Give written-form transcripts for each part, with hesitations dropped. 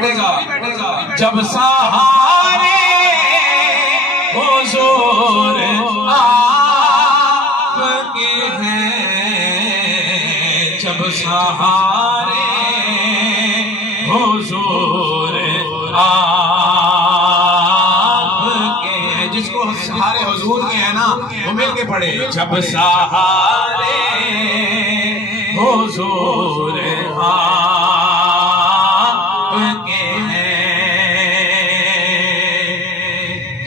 بیٹھے گا جب سہارے حضور آپ کے ہیں، جب سہارے حضور آپ کے ہیں. جس کو سہارے حضور کے ہیں نا وہ مل کے پڑھے جب سہارے حضور آپ کے ہیں.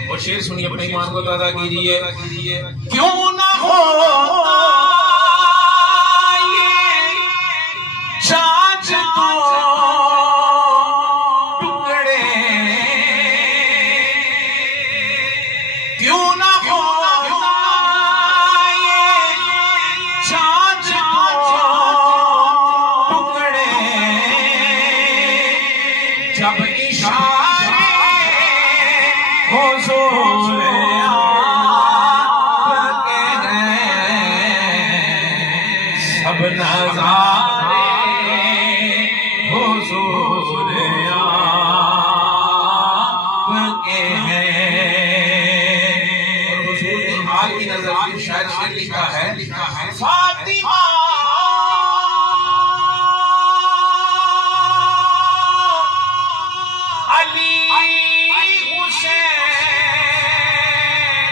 اور شعر سنیے، اپنے ایمان کو تازہ کیجئے. کیوں نہ ہوتا یہ چاچ تو ٹکڑے، کیوں نہ ہوتا یہ چاچ تو ٹکڑے، جب اشارے حضور آپ کے ہیں، سب نظارے حضور آپ کے ہیں. اور حضور کے حال کی نظر کی شاید شعر لکھا ہے فاطمہ علی حسین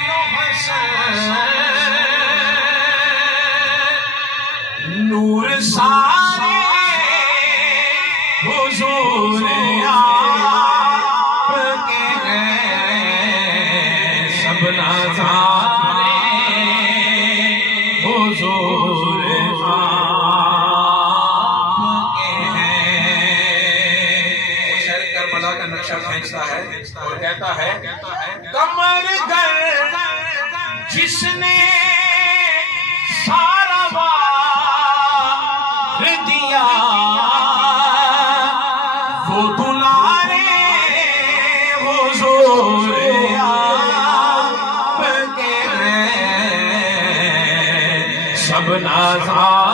و حسین نور سارے حضور آپ کے ہیں، سب نظارے حضور آپ کے ہیں. شہر کربلا کا نقشہ کھینچتا ہے اور کہتا ہے کمر گر جس نے سارا وار دیا، وہ دلارے حضور آپ کے ہیں، سب نظارے